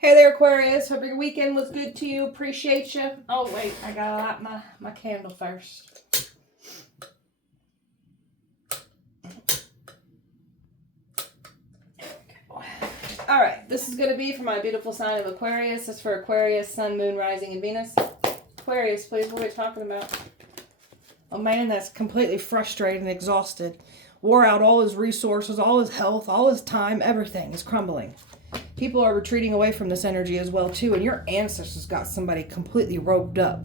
Hey there, Aquarius. Hope your weekend was good to you. Appreciate you. Oh, wait. I gotta light my candle first. All right. This is going to be for my beautiful sign of Aquarius. This is for Aquarius, Sun, Moon, Rising, and Venus. Aquarius, please. What are we talking about? A man that's completely frustrated and exhausted. Wore out all his resources, all his health, all his time. Everything is crumbling. People are retreating away from this energy as well, too. And your ancestors got somebody completely roped up.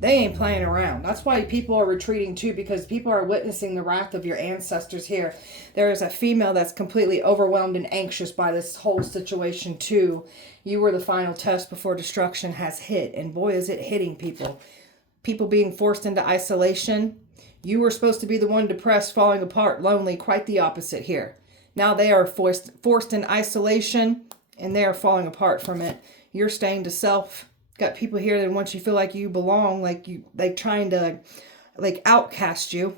They ain't playing around. That's why people are retreating, too, because people are witnessing the wrath of your ancestors here. There is a female that's completely overwhelmed and anxious by this whole situation, too. You were the final test before destruction has hit. And boy, is it hitting people. People being forced into isolation. You were supposed to be the one depressed, falling apart, lonely. Quite the opposite here. Now they are forced in isolation. And they are falling apart from it. You're staying to self. Got people here that want you to feel like you belong, like trying to outcast you.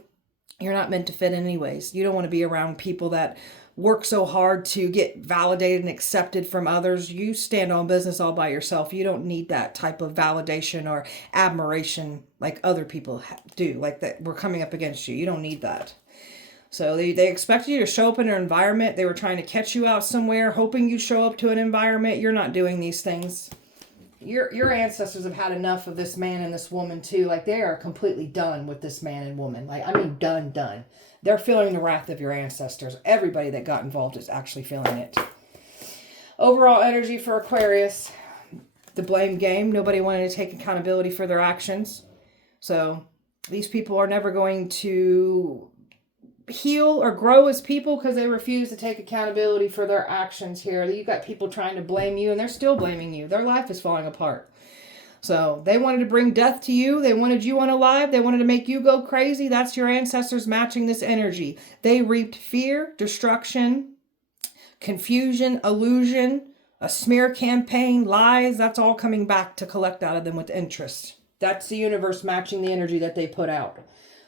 You're not meant to fit in anyways. You don't want to be around people that work so hard to get validated and accepted from others. You stand on business all by yourself. You don't need that type of validation or admiration like other people do, like that we're coming up against you. You don't need that. So they expected you to show up in an environment. They were trying to catch you out somewhere, hoping you show up to an environment. You're not doing these things. Your ancestors have had enough of this man and this woman too. Like they are completely done with this man and woman. Like, I mean, done. They're feeling the wrath of your ancestors. Everybody that got involved is actually feeling it. Overall energy for Aquarius, the blame game. Nobody wanted to take accountability for their actions. So these people are never going to heal or grow as people because they refuse to take accountability for their actions here. You got people trying to blame you and they're still blaming you. Their life is falling apart. So they wanted to bring death to you. They wanted you unalive. They wanted to make you go crazy. That's your ancestors matching this energy. They reaped fear, destruction, confusion, illusion, a smear campaign, lies. That's all coming back to collect out of them with interest. That's the universe matching the energy that they put out.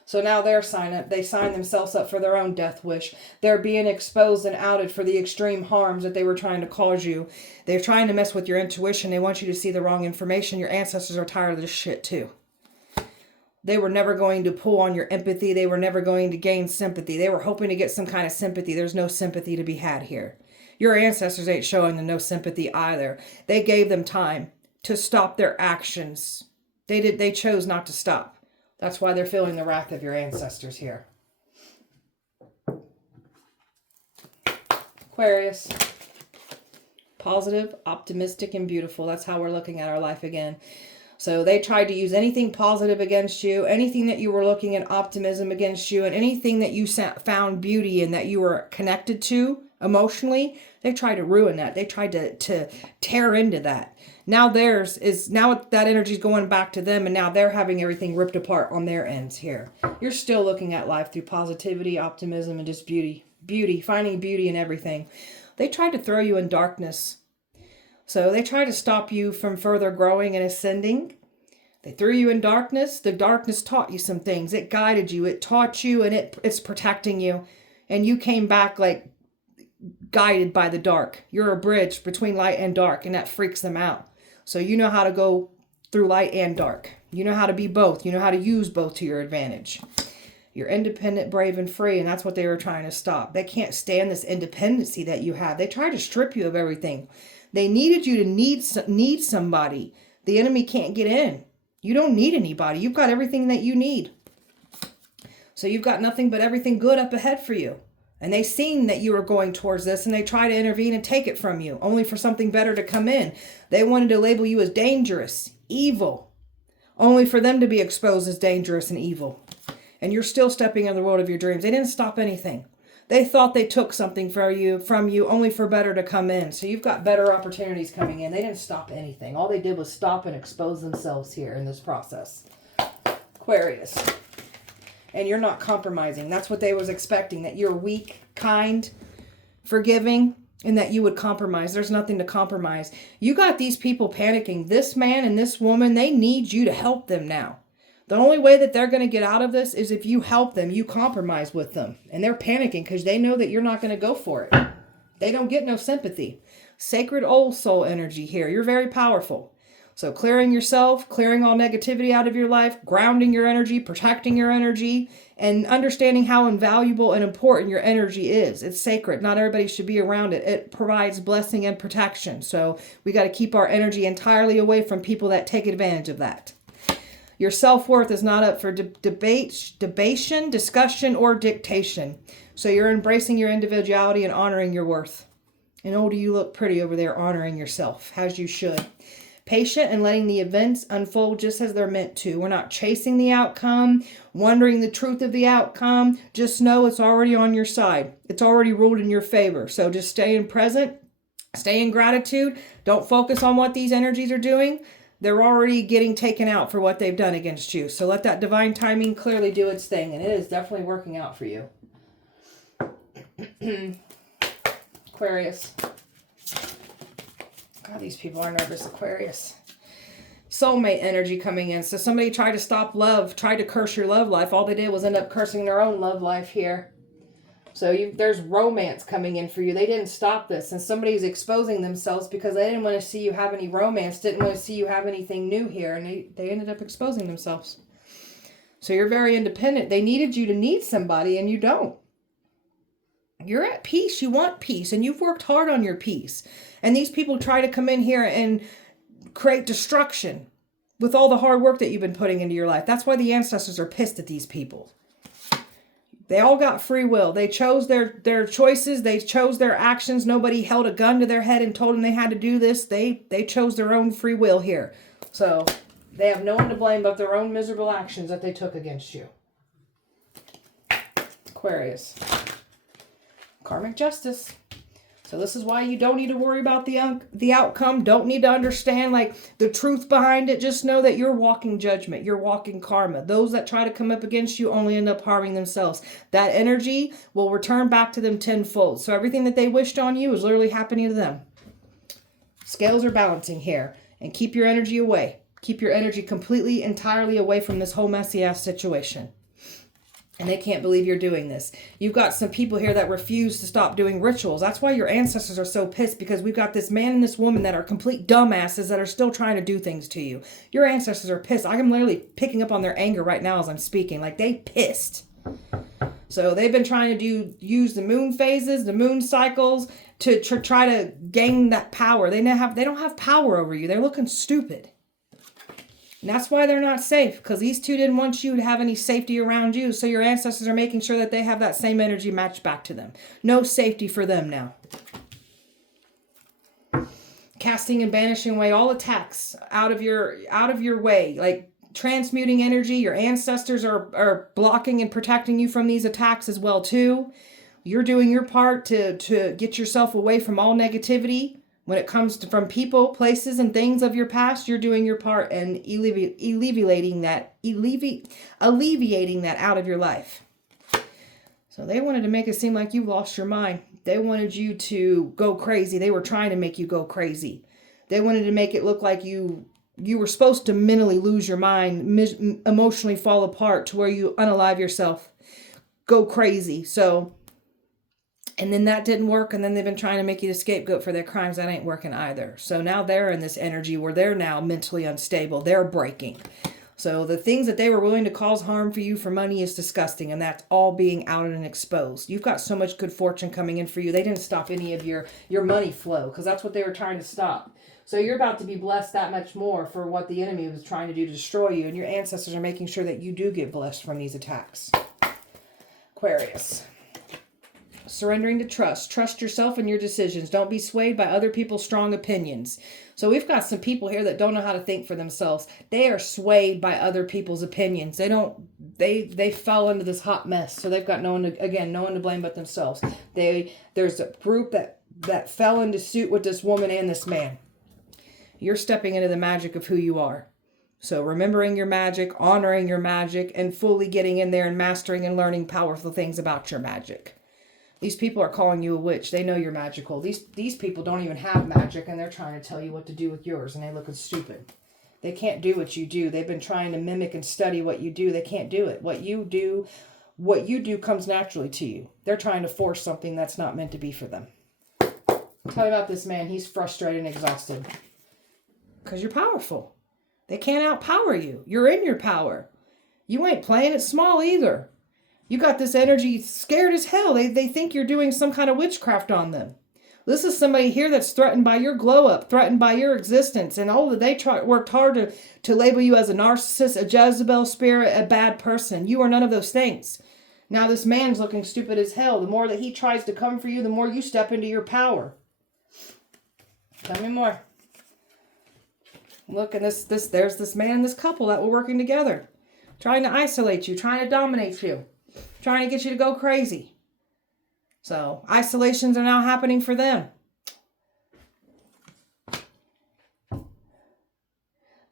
So now they sign themselves up for their own death wish. They're being exposed and outed for the extreme harms that they were trying to cause you. They're trying to mess with your intuition. They want you to see the wrong information. Your ancestors are tired of this shit too. They were never going to pull on your empathy. They were never going to gain sympathy. They were hoping to get some kind of sympathy. There's no sympathy to be had here. Your ancestors ain't showing them no sympathy either. They gave them time to stop their actions. They chose not to stop. That's why they're feeling the wrath of your ancestors here. Aquarius. Positive, optimistic, and beautiful. That's how we're looking at our life again. So they tried to use anything positive against you, anything that you were looking at optimism against you, and anything that you found beauty in that you were connected to emotionally, they tried to ruin that. They tried to tear into that. Now that energy is going back to them, and now they're having everything ripped apart on their ends here. You're still looking at life through positivity, optimism, and just beauty. Beauty, finding beauty in everything. They tried to throw you in darkness. So they tried to stop you from further growing and ascending. They threw you in darkness. The darkness taught you some things. It guided you. It taught you, and it's protecting you. And you came back like guided by the dark. You're a bridge between light and dark, and that freaks them out. So you know how to go through light and dark. You know how to be both. You know how to use both to your advantage. You're independent, brave, and free, and that's what they were trying to stop. They can't stand this independency that you have. They tried to strip you of everything. They needed you to need somebody. The enemy can't get in. You don't need anybody. You've got everything that you need. So you've got nothing but everything good up ahead for you. And they seen that you were going towards this, and they try to intervene and take it from you, only for something better to come in. They wanted to label you as dangerous, evil, only for them to be exposed as dangerous and evil. And you're still stepping in the world of your dreams. They didn't stop anything. They thought they took something from you, only for better to come in. So you've got better opportunities coming in. They didn't stop anything. All they did was stop and expose themselves here in this process. Aquarius. And you're not compromising. That's what they was expecting, that you're weak, kind, forgiving, and that you would compromise. There's nothing to compromise. You got these people panicking. This man and this woman, they need you to help them now. The only way that they're going to get out of this is if you help them, you compromise with them. And they're panicking because they know that you're not going to go for it. They don't get no sympathy. Sacred old soul energy here. You're very powerful. So clearing yourself, clearing all negativity out of your life, grounding your energy, protecting your energy, and understanding how invaluable and important your energy is. It's sacred. Not everybody should be around it. It provides blessing and protection. So we got to keep our energy entirely away from people that take advantage of that. Your self-worth is not up for debation, discussion, or dictation. So you're embracing your individuality and honoring your worth. And oh, do you look pretty over there honoring yourself, as you should. Patient and letting the events unfold just as they're meant to. We're not chasing the outcome, wondering the truth of the outcome. Just know it's already on your side. It's already ruled in your favor. So just stay in present, stay in gratitude. Don't focus on what these energies are doing. They're already getting taken out for what they've done against you. So let that divine timing clearly do its thing. And it is definitely working out for you. Aquarius. God, these people are nervous. Aquarius. Soulmate energy coming in. So somebody tried to stop love, tried to curse your love life. All they did was end up cursing their own love life here. So there's romance coming in for you. They didn't stop this. And somebody's exposing themselves because they didn't want to see you have any romance, didn't want to see you have anything new here. And they ended up exposing themselves. So you're very independent. They needed you to need somebody and you don't. You're at peace. You want peace. And you've worked hard on your peace. And these people try to come in here and create destruction with all the hard work that you've been putting into your life. That's why the ancestors are pissed at these people. They all got free will. They chose their choices. They chose their actions. Nobody held a gun to their head and told them they had to do this. They chose their own free will here. So they have no one to blame but their own miserable actions that they took against you. Aquarius. Karmic justice. So this is why you don't need to worry about the outcome. Don't need to understand like the truth behind it. Just know that you're walking judgment. You're walking karma. Those that try to come up against you only end up harming themselves. That energy will return back to them tenfold. So everything that they wished on you is literally happening to them. Scales are balancing here. And keep your energy away. Keep your energy completely, entirely away from this whole messy ass situation. And they can't believe you're doing this. You've got some people here that refuse to stop doing rituals. That's why your ancestors are so pissed, because we've got this man and this woman that are complete dumbasses that are still trying to do things to you. Your ancestors are pissed. I'm literally picking up on their anger right now as I'm speaking. Like, they pissed. So they've been trying to use the moon phases, the moon cycles to try to gain that power. They don't have power over you. They're looking stupid. And that's why they're not safe, because these two didn't want you to have any safety around you. So your ancestors are making sure that they have that same energy matched back to them. No safety for them now. Casting and banishing away all attacks out of your way. Like transmuting energy. Your ancestors are blocking and protecting you from these attacks as well too. You're doing your part to get yourself away from all negativity. When it comes to from people, places, and things of your past, you're doing your part and alleviating that out of your life. So they wanted to make it seem like you lost your mind. They wanted you to go crazy. They were trying to make you go crazy. They wanted to make it look like you were supposed to mentally lose your mind, emotionally fall apart to where you unalive yourself, go crazy. So... and then that didn't work, and then they've been trying to make you the scapegoat for their crimes. That ain't working either. So now they're in this energy where they're now mentally unstable. They're breaking. So the things that they were willing to cause harm for you for money is disgusting, and that's all being outed and exposed. You've got so much good fortune coming in for you. They didn't stop any of your money flow, because that's what they were trying to stop. So you're about to be blessed that much more for what the enemy was trying to do to destroy you, and your ancestors are making sure that you do get blessed from these attacks. Aquarius. Surrendering to trust. Trust yourself and your decisions. Don't be swayed by other people's strong opinions. So we've got some people here that don't know how to think for themselves. They are swayed by other people's opinions. They fell into this hot mess. So they've got no one to blame but themselves. There's a group that fell into suit with this woman and this man. You're stepping into the magic of who you are. So remembering your magic, honoring your magic, and fully getting in there and mastering and learning powerful things about your magic. These people are calling you a witch. They know you're magical. These people don't even have magic, and they're trying to tell you what to do with yours, and they look stupid. They can't do what you do. They've been trying to mimic and study what you do. They can't do it. What you do comes naturally to you. They're trying to force something that's not meant to be for them. Tell me about this man. He's frustrated and exhausted. Because you're powerful. They can't outpower you. You're in your power. You ain't playing it small either. You got this energy scared as hell. They think you're doing some kind of witchcraft on them. This is somebody here that's threatened by your glow up, threatened by your existence. And they worked hard to label you as a narcissist, a Jezebel spirit, a bad person. You are none of those things. Now this man's looking stupid as hell. The more that he tries to come for you, the more you step into your power. Tell me more. Look, and there's this man and this couple that were working together. Trying to isolate you, trying to dominate you, trying to get you to go crazy. So, isolations are now happening for them.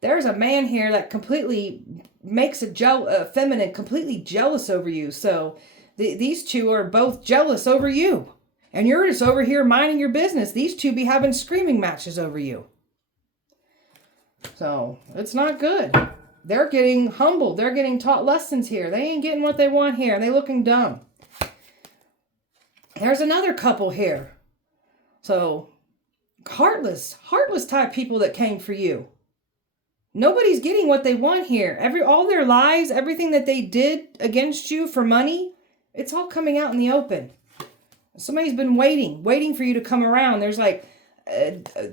There's a man here that completely makes a feminine completely jealous over you. So, these two are both jealous over you. And you're just over here minding your business. These two be having screaming matches over you. So, it's not good. They're getting humbled. They're getting taught lessons here. They ain't getting what they want here. And they looking dumb. There's another couple here. So, heartless type people that came for you. Nobody's getting what they want here. All their lies, everything that they did against you for money, it's all coming out in the open. Somebody's been waiting for you to come around. There's like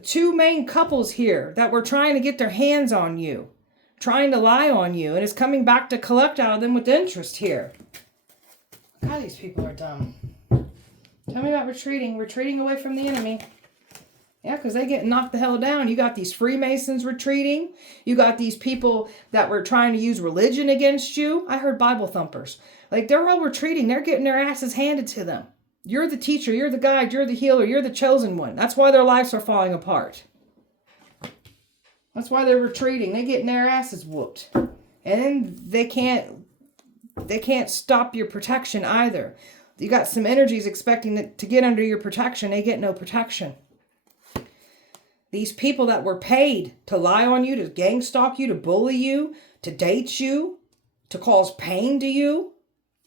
two main couples here that were trying to get their hands on you, trying to lie on you, and it's coming back to collect out of them with interest here. God, these people are dumb. Tell me about retreating away from the enemy. Yeah, because they get knocked the hell down. You got these Freemasons retreating. You got these people that were trying to use religion against you. I heard Bible thumpers. Like, they're all retreating. They're getting their asses handed to them. You're the teacher. You're the guide. You're the healer. You're the chosen one. That's why their lives are falling apart. That's why they're retreating. They're getting their asses whooped. And they can't stop your protection either. You got some energies expecting to get under your protection. They get no protection. These people that were paid to lie on you, to gang stalk you, to bully you, to date you, to cause pain to you,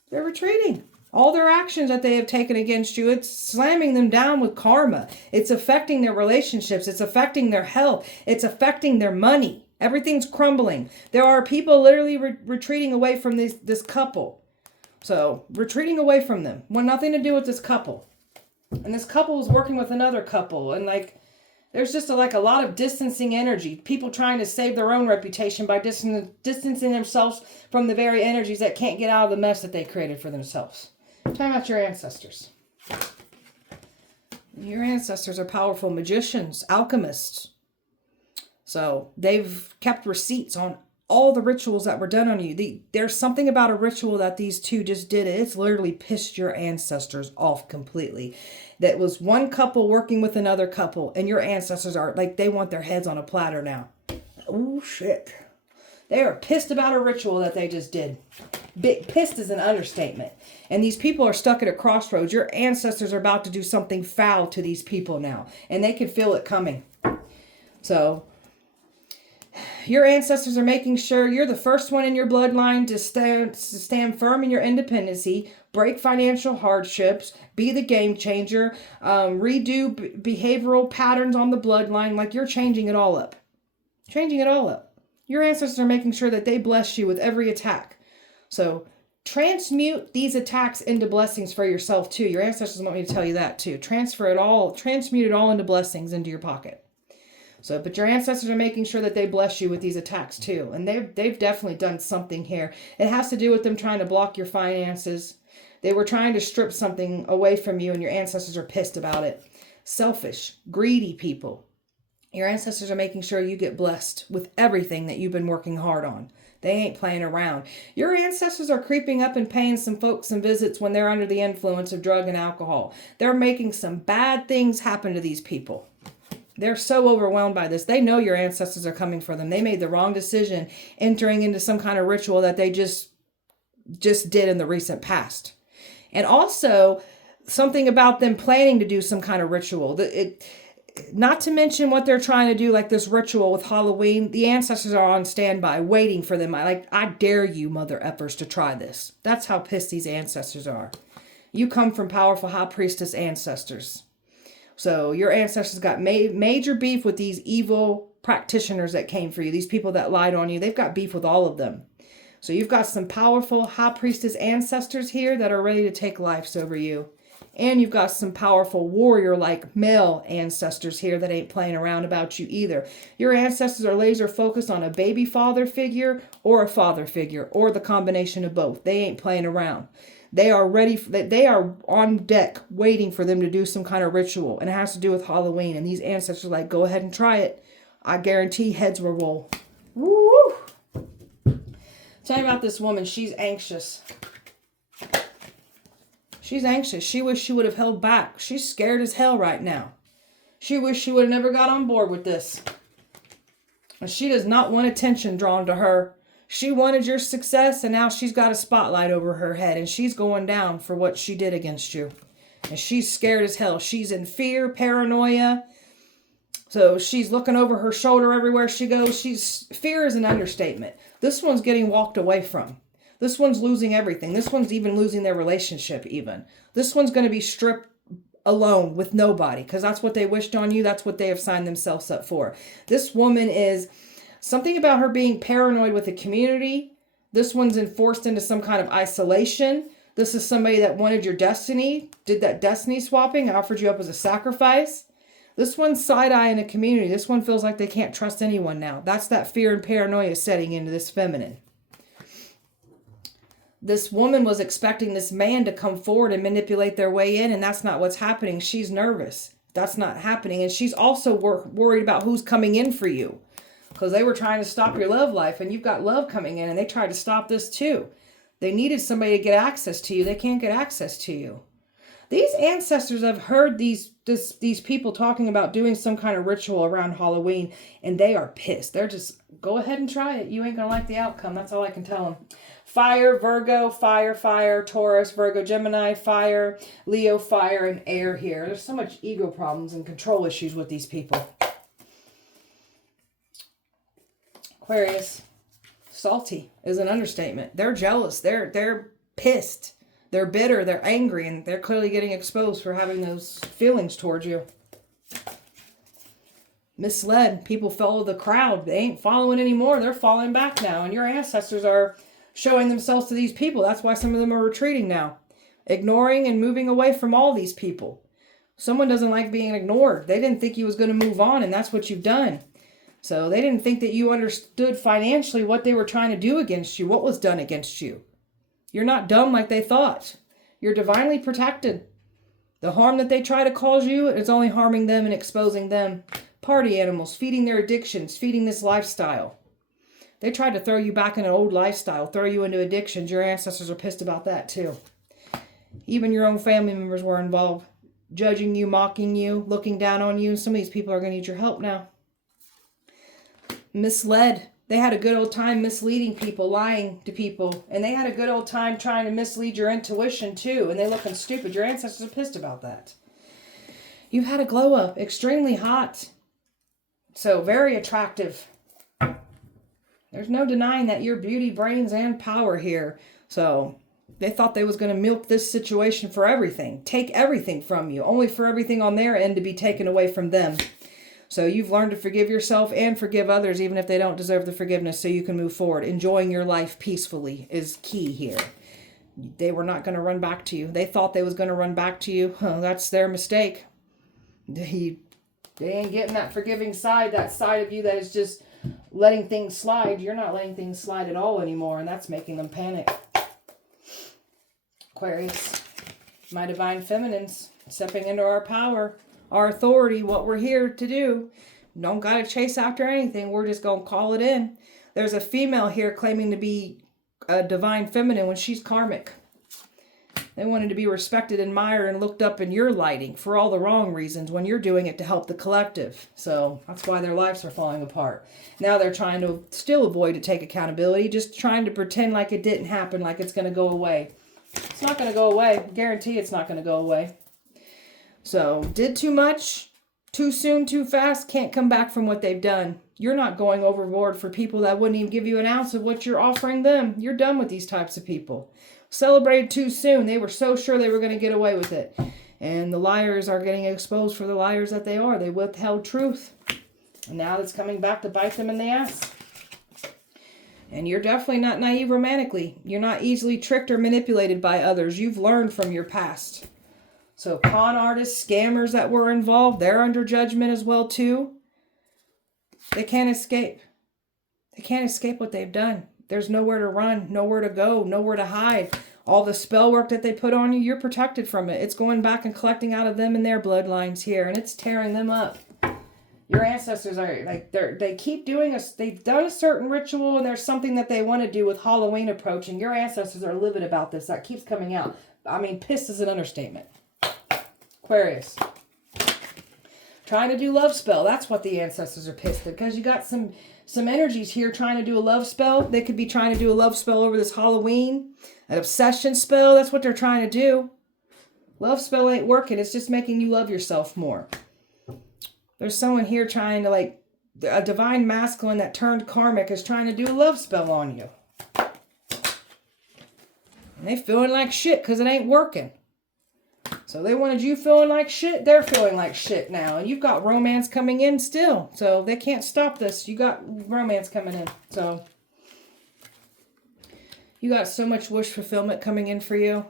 they're retreating. All their actions that they have taken against you, it's slamming them down with karma. It's affecting their relationships. It's affecting their health. It's affecting their money. Everything's crumbling. There are people literally retreating away from this couple. So, retreating away from them. Want nothing to do with this couple. And this couple is working with another couple. And there's just a lot of distancing energy. People trying to save their own reputation by distancing themselves from the very energies that can't get out of the mess that they created for themselves. Tell me about your ancestors. Your ancestors are powerful magicians, alchemists. So they've kept receipts on all the rituals that were done on you. There's something about a ritual that these two just did. It's literally pissed your ancestors off completely. That was one couple working with another couple, and your ancestors are they want their heads on a platter now. Oh shit. They are pissed about a ritual that they just did. Pissed is an understatement. And these people are stuck at a crossroads. Your ancestors are about to do something foul to these people now, and they can feel it coming. So your ancestors are making sure you're the first one in your bloodline to stand firm in your independency, break financial hardships, be the game changer, redo behavioral patterns on the bloodline. You're changing it all up. Changing it all up. Your ancestors are making sure that they bless you with every attack. So transmute these attacks into blessings for yourself too. Your ancestors want me to tell you that too. Transmute it all into blessings into your pocket. So, but your ancestors are making sure that they bless you with these attacks too. And they've definitely done something here. It has to do with them trying to block your finances. They were trying to strip something away from you, and your ancestors are pissed about it. Selfish, greedy people. Your ancestors are making sure you get blessed with everything that you've been working hard on. They ain't playing around. Your ancestors are creeping up and paying some folks some visits when they're under the influence of drug and alcohol. They're making some bad things happen to these people. They're so overwhelmed by this. They know your ancestors are coming for them. They made the wrong decision entering into some kind of ritual that they just did in the recent past. And also, something about them planning to do some kind of ritual. Not to mention what they're trying to do, like this ritual with Halloween. The ancestors are on standby, waiting for them. I dare you, mother effers, to try this. That's how pissed these ancestors are. You come from powerful high priestess ancestors. So your ancestors got major beef with these evil practitioners that came for you. These people that lied on you, they've got beef with all of them. So you've got some powerful high priestess ancestors here that are ready to take lives over you. And you've got some powerful warrior-like male ancestors here that ain't playing around about you either. Your ancestors are laser focused on a baby father figure or a father figure or the combination of both. They ain't playing around. They are ready. They are on deck waiting for them to do some kind of ritual. And it has to do with Halloween. And these ancestors are like, go ahead and try it. I guarantee heads will roll. Woo! Tell me about this woman. She's anxious. She's anxious. She wished she would have held back. She's scared as hell right now. She wished she would have never got on board with this. And she does not want attention drawn to her. She wanted your success, and now she's got a spotlight over her head, and she's going down for what she did against you. And she's scared as hell. She's in fear, paranoia. So she's looking over her shoulder everywhere she goes. Fear is an understatement. This one's getting walked away from. This one's losing everything. This one's even losing their relationship even. This one's going to be stripped alone with nobody because that's what they wished on you. That's what they have signed themselves up for. This woman is something about her being paranoid with the community. This one's enforced into some kind of isolation. This is somebody that wanted your destiny, did that destiny swapping, offered you up as a sacrifice. This one's side-eyeing a community. This one feels like they can't trust anyone now. That's that fear and paranoia setting into this feminine. This woman was expecting this man to come forward and manipulate their way in, and that's not what's happening. She's nervous. That's not happening. And she's also worried about who's coming in for you because they were trying to stop your love life, and you've got love coming in, and they tried to stop this too. They needed somebody to get access to you. They can't get access to you. These ancestors have heard these people talking about doing some kind of ritual around Halloween, and they are pissed. They're just, go ahead and try it. You ain't going to like the outcome. That's all I can tell them. Fire, Virgo, fire, Taurus, Virgo, Gemini, fire, Leo, fire, and air here. There's so much ego problems and control issues with these people. Aquarius, salty is an understatement. They're jealous. They're pissed. They're bitter. They're angry, and they're clearly getting exposed for having those feelings towards you. Misled. People follow the crowd. They ain't following anymore. They're falling back now, and your ancestors are showing themselves to these people. That's why some of them are retreating now. Ignoring and moving away from all these people. Someone doesn't like being ignored. They didn't think you was going to move on, and that's what you've done. So they didn't think that you understood financially what they were trying to do against you, what was done against you. You're not dumb like they thought. You're divinely protected. The harm that they try to cause you is only harming them and exposing them. Party animals, feeding their addictions, feeding this lifestyle. They tried to throw you back in an old lifestyle, throw you into addictions. Your ancestors are pissed about that too. Even your own family members were involved. Judging you, mocking you, looking down on you. Some of these people are going to need your help now. Misled. They had a good old time misleading people, lying to people. And they had a good old time trying to mislead your intuition too. And they looking stupid. Your ancestors are pissed about that. You've had a glow up. Extremely hot. So very attractive. There's no denying that your beauty, brains, and power here. So they thought they was going to milk this situation for everything. Take everything from you. Only for everything on their end to be taken away from them. So you've learned to forgive yourself and forgive others even if they don't deserve the forgiveness so you can move forward. Enjoying your life peacefully is key here. They were not going to run back to you. They thought they was going to run back to you. That's their mistake. They ain't getting that forgiving side, that side of you that is just letting things slide. You're not letting things slide at all anymore, and that's making them panic. Aquarius, my divine feminines, stepping into our power, our authority, what we're here to do. Don't gotta chase after anything. We're just gonna call it in. There's a female here claiming to be a divine feminine when she's karmic. They wanted to be respected, admired, and looked up in your lighting for all the wrong reasons when you're doing it to help the collective. So that's why their lives are falling apart. Now they're trying to still avoid to take accountability, just trying to pretend like it didn't happen, like it's going to go away. It's not going to go away. I guarantee it's not going to go away. So did too much, too soon, too fast, can't come back from what they've done. You're not going overboard for people that wouldn't even give you an ounce of what you're offering them. You're done with these types of people. Celebrated too soon. They were so sure they were going to get away with it. And the liars are getting exposed for the liars that they are. They withheld truth. And now it's coming back to bite them in the ass. And you're definitely not naive romantically. You're not easily tricked or manipulated by others. You've learned from your past. So con artists, scammers that were involved, they're under judgment as well too. They can't escape. They can't escape what they've done. There's nowhere to run, nowhere to go, nowhere to hide. All the spell work that they put on you, you're protected from it. It's going back and collecting out of them and their bloodlines here, and it's tearing them up. Your ancestors are like, they keep doing they've done a certain ritual, and there's something that they want to do with Halloween approaching. Your ancestors are livid about this. That keeps coming out. I mean, pissed is an understatement. Aquarius. Trying to do love spell. That's what the ancestors are pissed at, because you got some energies here trying to do a love spell. They could be trying to do a love spell over this Halloween. An obsession spell. That's what they're trying to do. Love spell ain't working. It's just making you love yourself more. There's someone here trying to, like, a divine masculine that turned karmic is trying to do a love spell on you. And they feeling like shit because it ain't working. So they wanted you feeling like shit. They're feeling like shit now. And you've got romance coming in still. So they can't stop this. You got romance coming in. So you got so much wish fulfillment coming in for you.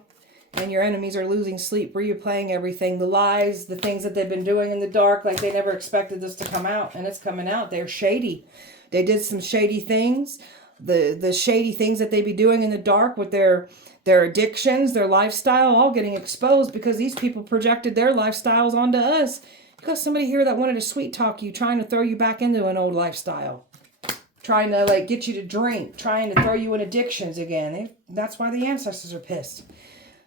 And your enemies are losing sleep, replaying everything. The lies, the things that they've been doing in the dark, like they never expected this to come out. And it's coming out. They're shady. They did some shady things. The shady things that they be doing in the dark with their addictions, their lifestyle, all getting exposed because these people projected their lifestyles onto us. You got somebody here that wanted to sweet talk you, trying to throw you back into an old lifestyle. Trying to, like, get you to drink, trying to throw you in addictions again. That's why the ancestors are pissed.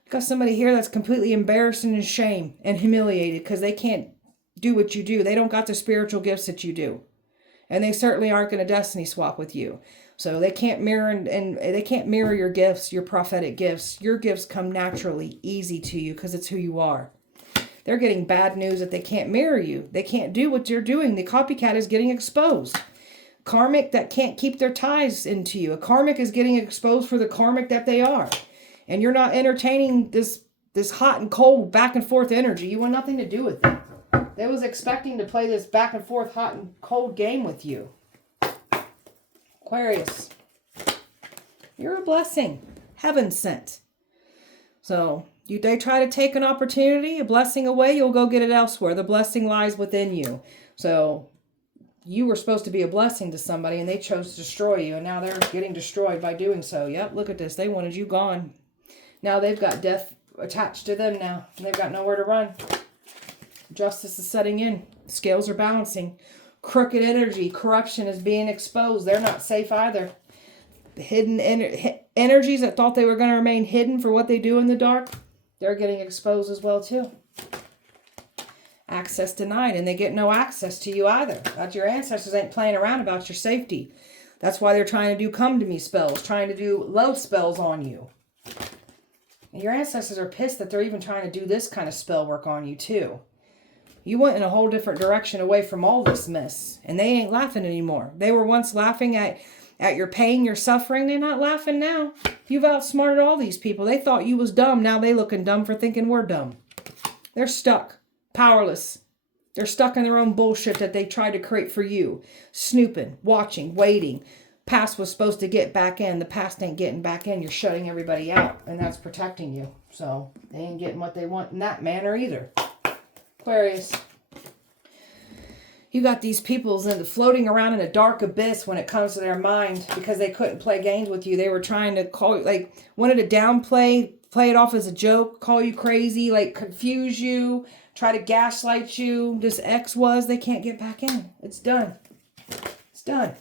Got somebody here that's completely embarrassed and in shame and humiliated because they can't do what you do. They don't got the spiritual gifts that you do. And they certainly aren't going to destiny swap with you. So they can't mirror and they can't mirror your gifts, your prophetic gifts. Your gifts come naturally, easy to you because it's who you are. They're getting bad news that they can't mirror you. They can't do what you're doing. The copycat is getting exposed. Karmic that can't keep their ties into you. A karmic is getting exposed for the karmic that they are. And you're not entertaining this hot and cold back and forth energy. You want nothing to do with it. They was expecting to play this back and forth hot and cold game with you. Aquarius. You're a blessing. Heaven sent. So they try to take an opportunity, a blessing away, you'll go get it elsewhere. The blessing lies within you. So you were supposed to be a blessing to somebody and they chose to destroy you. And now they're getting destroyed by doing so. Yep, look at this. They wanted you gone. Now they've got death attached to them now. And they've got nowhere to run. Justice is setting in. Scales are balancing. Crooked energy, corruption is being exposed. They're not safe either. The hidden energies that thought they were going to remain hidden for what they do in the dark, they're getting exposed as well too. Access denied, and they get no access to you either. That your ancestors ain't playing around about your safety. That's why they're trying to do come to me spells, trying to do love spells on you. And your ancestors are pissed that they're even trying to do this kind of spell work on you too. You went in a whole different direction away from all this mess. And they ain't laughing anymore. They were once laughing at your pain, your suffering. They're not laughing now. You've outsmarted all these people. They thought you was dumb. Now they looking dumb for thinking we're dumb. They're stuck. Powerless. They're stuck in their own bullshit that they tried to create for you. Snooping, watching, waiting. Past was supposed to get back in. The past ain't getting back in. You're shutting everybody out. And that's protecting you. So they ain't getting what they want in that manner either. Aquarius. You got these peoples floating around in a dark abyss when it comes to their mind because they couldn't play games with you. They were trying to call you, like, wanted to downplay, play it off as a joke, call you crazy, like confuse you, try to gaslight you. This X was, they can't get back in. It's done. It's done.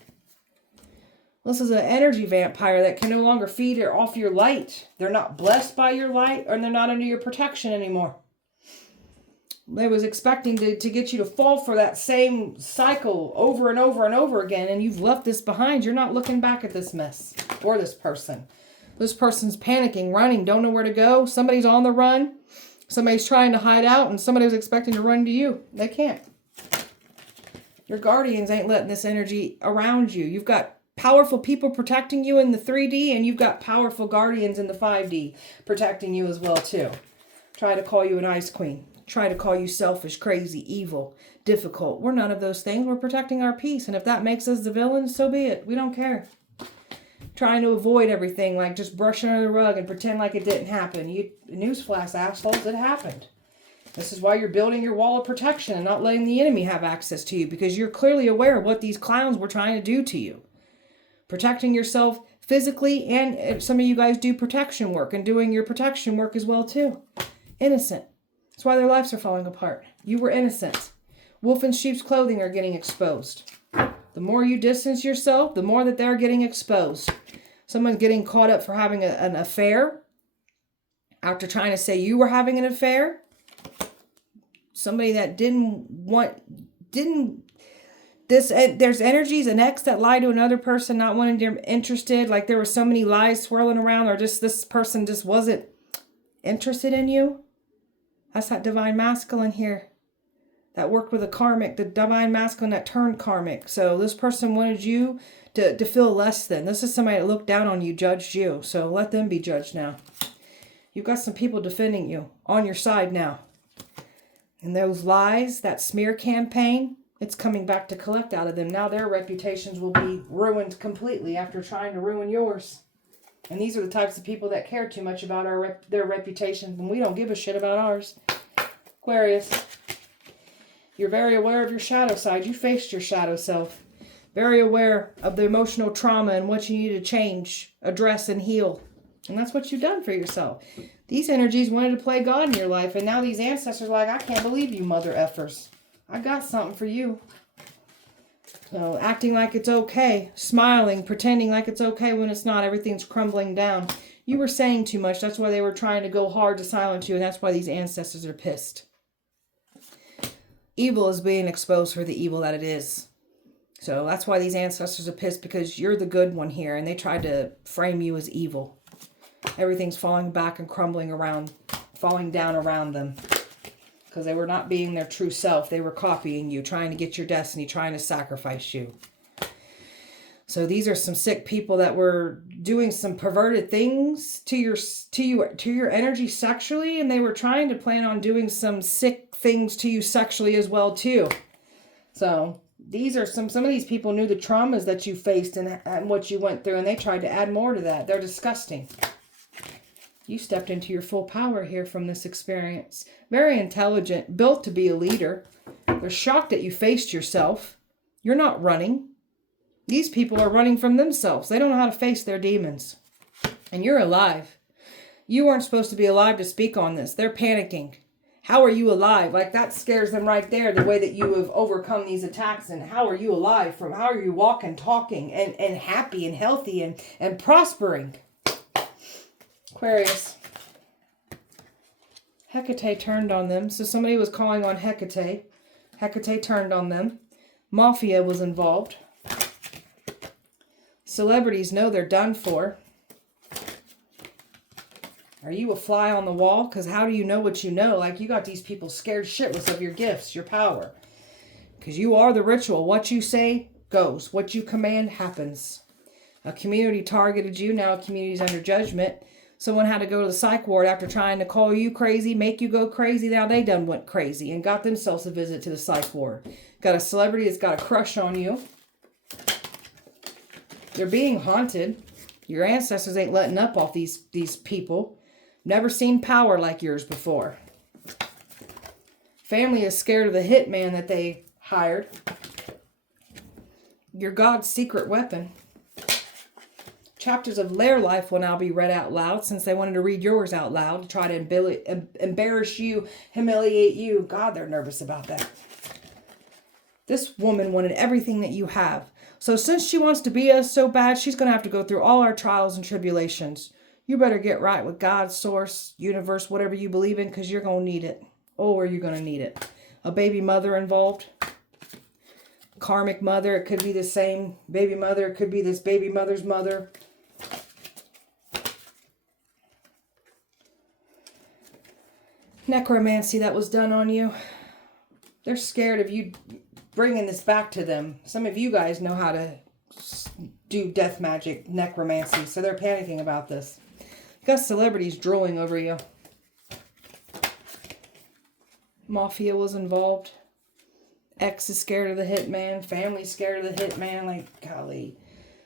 This is an energy vampire that can no longer feed or off your light. They're not blessed by your light, or they're not under your protection anymore. They was expecting to get you to fall for that same cycle over and over and over again, and you've left this behind. You're not looking back at this mess or this person. This person's panicking, running, don't know where to go. Somebody's on the run. Somebody's trying to hide out, and somebody was expecting to run to you. They can't. Your guardians ain't letting this energy around you. You've got powerful people protecting you in the 3D, and you've got powerful guardians in the 5D protecting you as well, too. Try to call you an ice queen. try to call you selfish, crazy, evil, difficult. We're none of those things. We're protecting our peace. And if that makes us the villains, so be it. We don't care. Trying to avoid everything, like just brush under the rug and pretend like it didn't happen. Newsflash, assholes, it happened. This is why you're building your wall of protection and not letting the enemy have access to you, because you're clearly aware of what these clowns were trying to do to you. Protecting yourself physically, and some of you guys do protection work and doing your protection work as well too. Innocent. That's why their lives are falling apart. You were innocent. Wolf in sheep's clothing are getting exposed. The more you distance yourself, the more that they're getting exposed. Someone's getting caught up for having an affair after trying to say you were having an affair. Somebody that there's energies, an ex that lied to another person, not wanting to be interested. Like there were so many lies swirling around, or just this person just wasn't interested in you. That's that divine masculine here. That worked with a karmic, the divine masculine that turned karmic. So this person wanted you to feel less than. This is somebody that looked down on you, judged you. So let them be judged now. You've got some people defending you on your side now. And those lies, that smear campaign, it's coming back to collect out of them. Now their reputations will be ruined completely after trying to ruin yours. And these are the types of people that care too much about their reputation when we don't give a shit about ours. Aquarius. You're very aware of your shadow side. You faced your shadow self. Very aware of the emotional trauma and what you need to change, address, and heal. And that's what you've done for yourself. These energies wanted to play God in your life. And now these ancestors are like, I can't believe you mother effers. I got something for you. So acting like it's okay. Smiling, pretending like it's okay when it's not. Everything's crumbling down. You were saying too much. That's why they were trying to go hard to silence you. And that's why these ancestors are pissed. Evil is being exposed for the evil that it is. So that's why these ancestors are pissed, because you're the good one here. And they tried to frame you as evil. Everything's falling back and crumbling around, falling down around them. Because they were not being their true self. They were copying you, trying to get your destiny, trying to sacrifice you. So these are some sick people that were doing some perverted things to your energy sexually, and they were trying to plan on doing some sick things to you sexually as well too. So these are some of these people knew the traumas that you faced and what you went through, and they tried to add more to that. They're disgusting. You stepped into your full power here from this experience. Very intelligent, built to be a leader. They're shocked that you faced yourself. You're not running. These people are running from themselves. They don't know how to face their demons. And you're alive. You weren't supposed to be alive to speak on this. They're panicking. How are you alive? Like that scares them right there, the way that you have overcome these attacks. And how are you alive? How are you walking, talking, and happy and healthy and prospering? Aquarius. Hecate turned on them. So somebody was calling on Hecate. Hecate turned on them. Mafia was involved. Celebrities know they're done for. Are you a fly on the wall? Because how do you know what you know? Like you got these people scared shitless of your gifts, your power. Because you are the ritual. What you say goes. What you command happens. A community targeted you. Now a community's under judgment. Someone had to go to the psych ward after trying to call you crazy, make you go crazy. Now they done went crazy and got themselves a visit to the psych ward. Got a celebrity that's got a crush on you. They're being haunted. Your ancestors ain't letting up off these people. Never seen power like yours before. Family is scared of the hitman that they hired. Your God's secret weapon. Chapters of their life will now be read out loud, since they wanted to read yours out loud to try to embarrass you, humiliate you. God, they're nervous about that. This woman wanted everything that you have. So since she wants to be us so bad, she's going to have to go through all our trials and tribulations. You better get right with God, source, universe, whatever you believe in, because you're going to need it. Oh, are you going to need it? A baby mother involved. Karmic mother. It could be the same baby mother. It could be this baby mother's mother. Necromancy that was done on you. They're scared of you bringing this back to them. Some of you guys know how to do death magic, necromancy, so they're panicking about this. You got celebrities drooling over you. Mafia was involved. Ex is scared of the hitman. Family scared of the hitman. Like, golly.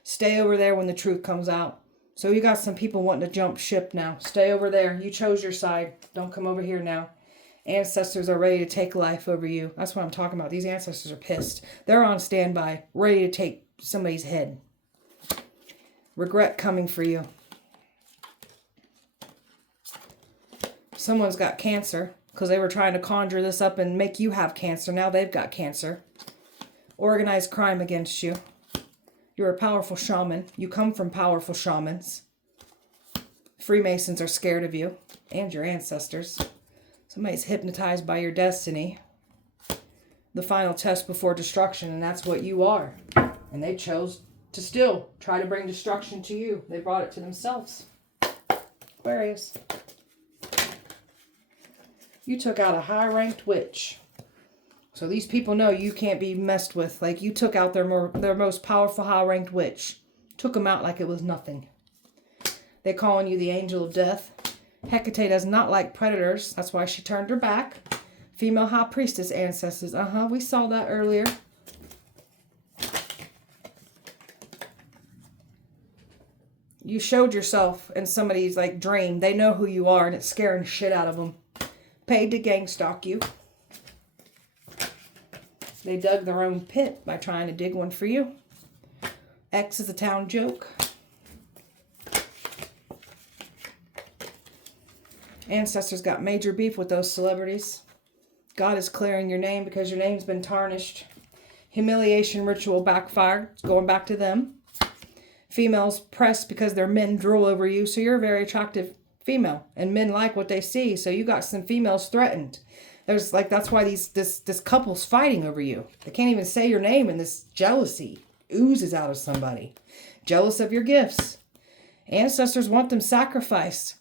Stay over there when the truth comes out. So you got some people wanting to jump ship now. Stay over there. You chose your side. Don't come over here now. Ancestors are ready to take life over you. That's what I'm talking about. These ancestors are pissed. They're on standby, ready to take somebody's head. Regret coming for you. Someone's got cancer because they were trying to conjure this up and make you have cancer. Now they've got cancer. Organized crime against you. You're a powerful shaman. You come from powerful shamans. Freemasons are scared of you and your ancestors. Somebody's hypnotized by your destiny. The final test before destruction, and that's what you are. And they chose to still try to bring destruction to you. They brought it to themselves. Aquarius. You took out a high-ranked witch. So these people know you can't be messed with. Like, you took out their most powerful high-ranked witch. Took them out like it was nothing. They're calling you the angel of death. Hecate does not like predators. That's why she turned her back. Female high priestess ancestors. We saw that earlier. You showed yourself in somebody's like dream. They know who you are and it's scaring the shit out of them. Paid to gang stalk you. They dug their own pit by trying to dig one for you. X is a town joke. Ancestors got major beef with those celebrities. God is clearing your name because your name's been tarnished. Humiliation ritual backfired. It's going back to them. Females pressed because their men drool over you, so you're a very attractive female. And men like what they see, so you got some females threatened. There's like, that's why this couple's fighting over you. They can't even say your name, and this jealousy oozes out of somebody. Jealous of your gifts. Ancestors want them sacrificed.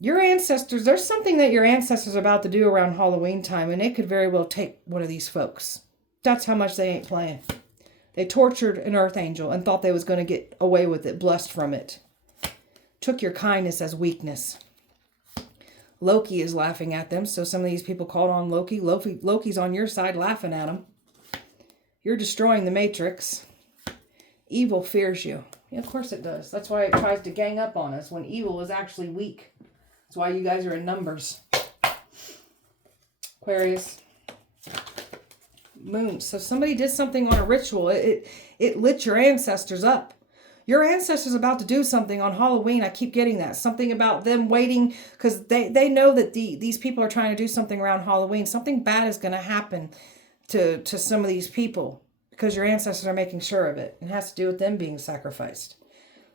Your ancestors, there's something that your ancestors are about to do around Halloween time, and they could very well take one of these folks. That's how much they ain't playing. They tortured an earth angel and thought they was going to get away with it, blessed from it. Took your kindness as weakness. Loki is laughing at them, so some of these people called on Loki. Loki's on your side laughing at them. You're destroying the matrix. Evil fears you. Yeah, of course it does. That's why it tries to gang up on us when evil is actually weak. That's why you guys are in numbers. Aquarius. Moon. So somebody did something on a ritual. It lit your ancestors up. Your ancestors about to do something on Halloween. I keep getting that. Something about them waiting because they know that these people are trying to do something around Halloween. Something bad is going to happen to some of these people because your ancestors are making sure of it. It has to do with them being sacrificed.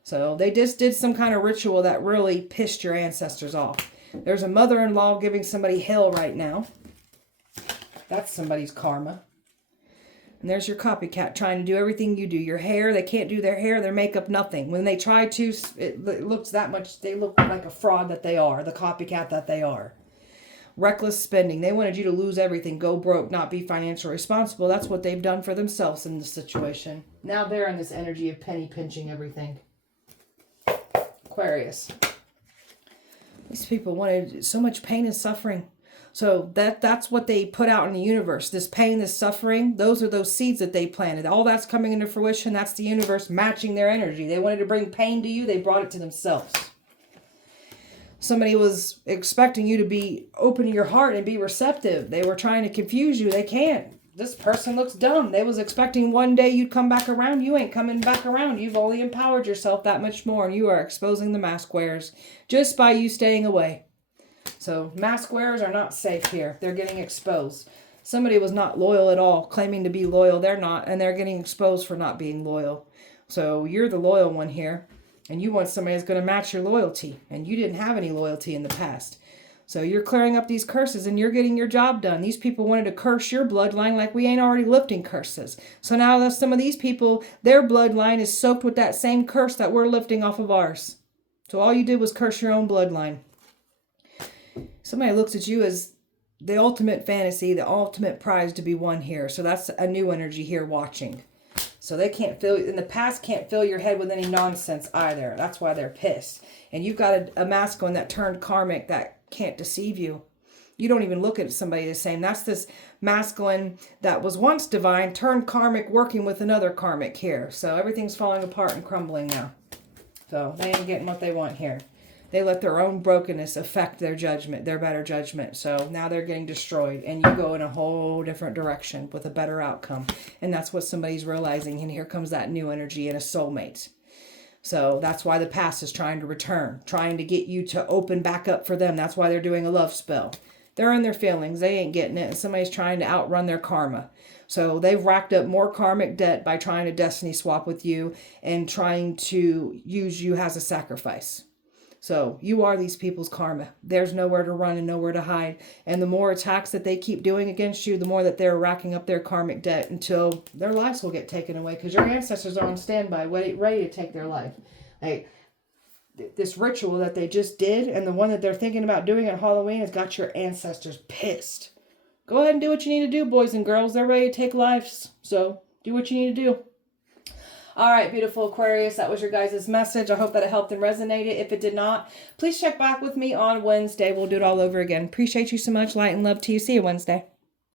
So they just did some kind of ritual that really pissed your ancestors off. There's a mother-in-law giving somebody hell right now. That's somebody's karma. And there's your copycat trying to do everything you do. Your hair, they can't do their hair, their makeup, nothing. When they try to, it looks that much, they look like a fraud that they are, the copycat that they are. Reckless spending. They wanted you to lose everything, go broke, not be financially responsible. That's what they've done for themselves in this situation. Now they're in this energy of penny pinching everything. Aquarius. These people wanted so much pain and suffering. So that's what they put out in the universe. This pain, this suffering, those are those seeds that they planted. All that's coming into fruition. That's the universe matching their energy. They wanted to bring pain to you. They brought it to themselves. Somebody was expecting you to be open your heart and be receptive. They were trying to confuse you. They can't. This person looks dumb. They was expecting one day you'd come back around. You ain't coming back around. You've only empowered yourself that much more. And you are exposing the mask wearers just by you staying away. So mask wearers are not safe here. They're getting exposed. Somebody was not loyal at all, claiming to be loyal. They're not, and they're getting exposed for not being loyal. So you're the loyal one here, and you want somebody that's going to match your loyalty, and you didn't have any loyalty in the past. So you're clearing up these curses, and you're getting your job done. These people wanted to curse your bloodline like we ain't already lifting curses. So now some of these people, their bloodline is soaked with that same curse that we're lifting off of ours. So all you did was curse your own bloodline. Somebody looks at you as the ultimate fantasy, the ultimate prize to be won here. So that's a new energy here watching. So they can't fill, in the past, can't fill your head with any nonsense either. That's why they're pissed. And you've got a masculine that turned karmic that can't deceive you. You don't even look at somebody the same. That's this masculine that was once divine, turned karmic, working with another karmic here. So everything's falling apart and crumbling now. So they ain't getting what they want here. They let their own brokenness affect their judgment, their better judgment. So now they're getting destroyed, and you go in a whole different direction with a better outcome. And that's what somebody's realizing. And here comes that new energy and a soulmate. So that's why the past is trying to return, trying to get you to open back up for them. That's why they're doing a love spell. They're in their feelings. They ain't getting it. And somebody's trying to outrun their karma. So they've racked up more karmic debt by trying to destiny swap with you and trying to use you as a sacrifice. So you are these people's karma. There's nowhere to run and nowhere to hide. And the more attacks that they keep doing against you, the more that they're racking up their karmic debt until their lives will get taken away, because your ancestors are on standby, ready to take their life. Like, this ritual that they just did and the one that they're thinking about doing on Halloween has got your ancestors pissed. Go ahead and do what you need to do, boys and girls. They're ready to take lives. So do what you need to do. All right, beautiful Aquarius, that was your guys' message. I hope that it helped and resonated. If it did not, please check back with me on Wednesday. We'll do it all over again. Appreciate you so much. Light and love to you. See you Wednesday.